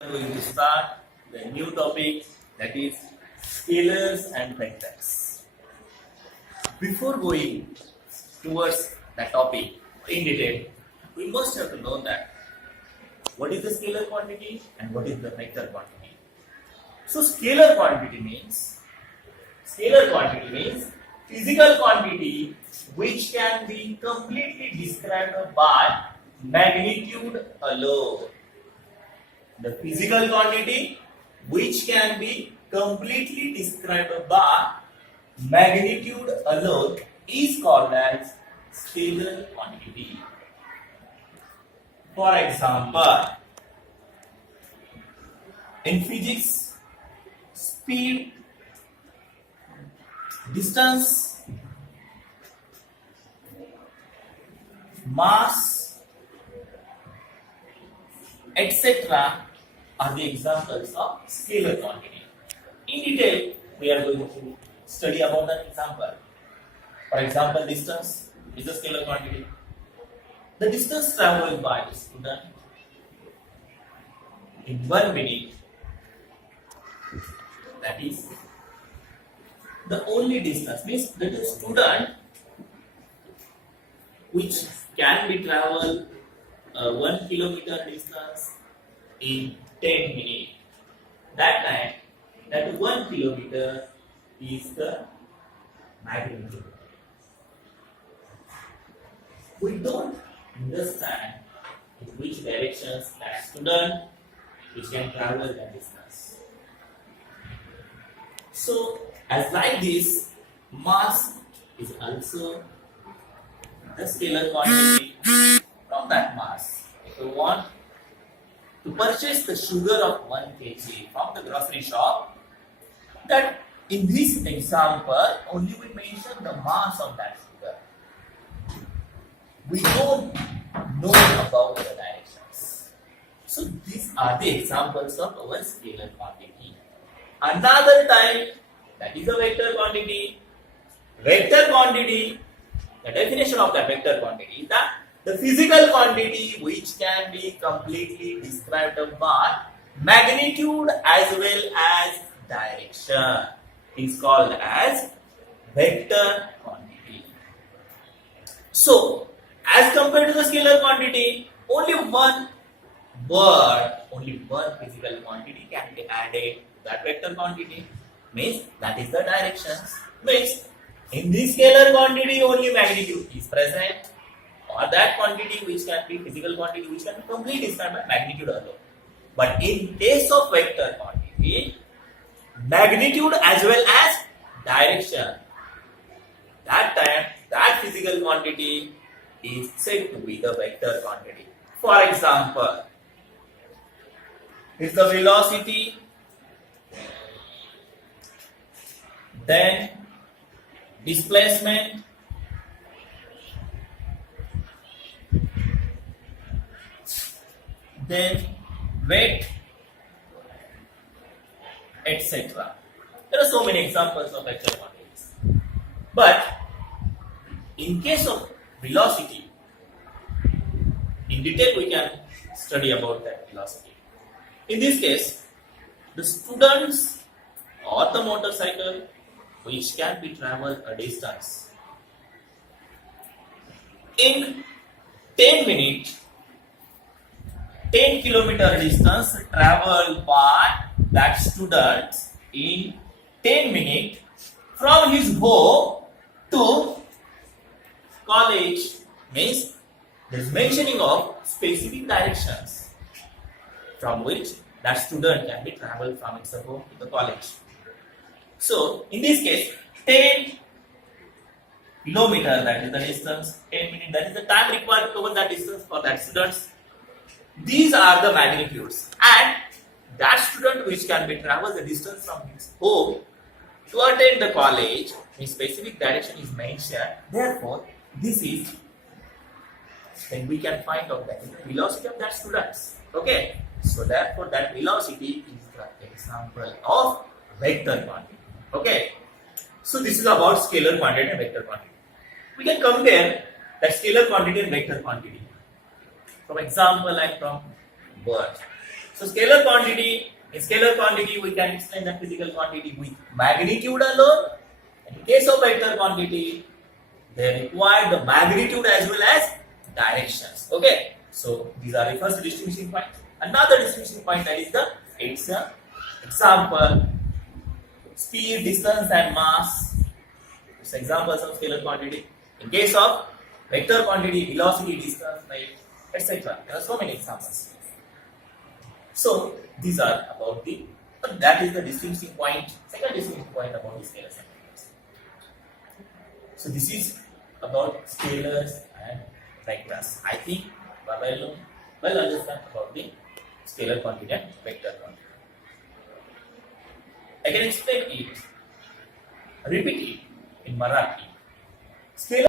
We are going to start the new topic, that is scalars and vectors. Before going towards that topic in detail, we must have to know that what is the scalar quantity and what is the vector quantity. So scalar quantity means physical quantity which can be completely described by magnitude alone. The physical quantity which can be completely described by magnitude alone is called as scalar quantity. For example, in physics, speed, distance, mass, etc. are the examples of scalar quantity. In detail, we are going to study about that example. For example, distance is a scalar quantity. The distance traveled by the student in 1 minute, that is the only distance, means that the student which can be traveled 1 kilometer distance in 10 minutes. That time, that 1 kilometer is the magnitude. We don't understand in which directions that student which can travel that distance. So, as like this, mass is also the scalar quantity. From that mass, if you want to purchase the sugar of 1 kg from the grocery shop, that in this example only we mention the mass of that sugar. We don't know about the directions. So these are the examples of our scalar quantity. Another type, that is a vector quantity. Vector quantity, the definition of the vector quantity is that the physical quantity which can be completely described by magnitude as well as direction is called as vector quantity. So, as compared to the scalar quantity, only one physical quantity can be added to that vector quantity, means that is the directions. Means in this scalar quantity only magnitude is present, or that quantity which can be physical quantity which can be completely described by magnitude alone. But in case of vector quantity, magnitude as well as direction, that time that physical quantity is said to be the vector quantity. For example, is the velocity, then displacement, then weight, etc. There are so many examples of vector quantities. But in case of velocity, in detail we can study about that velocity. In this case, the students or the motorcycle which can be traveled a distance in 10 minutes, 10 kilometer distance traveled by that student in 10 minutes from his home to college, means there is mentioning of specific directions from which that student can be traveled from its home to the college. So in this case, 10 kilometer, that is the distance, 10 minutes, that is the time required to cover that distance for that students. These are the magnitudes, and that student which can be traveled the distance from his home to attend the college, in specific direction is mentioned. Therefore, this is then we can find out that is the velocity of that students. Okay, so therefore that velocity is the example of vector quantity. Okay, so this is about scalar quantity and vector quantity. We can compare that scalar quantity and vector quantity. From example, like from bird. So in scalar quantity we can explain the physical quantity with magnitude alone. In case of vector quantity, they require the magnitude as well as directions. Okay, so these are the first distinguishing point. Another distinguishing point, that is the example, speed, distance and mass. It's examples of scalar quantity. In case of vector quantity, velocity, distance, rate, etc. There are so many examples. So these are about that is the distinguishing point. Second distinguishing point about the scalars and vectors. So this is about scalars and vectors. I think well understand about the scalar quantity and vector quantity. I can explain it, repeat it in Marathi. Scalar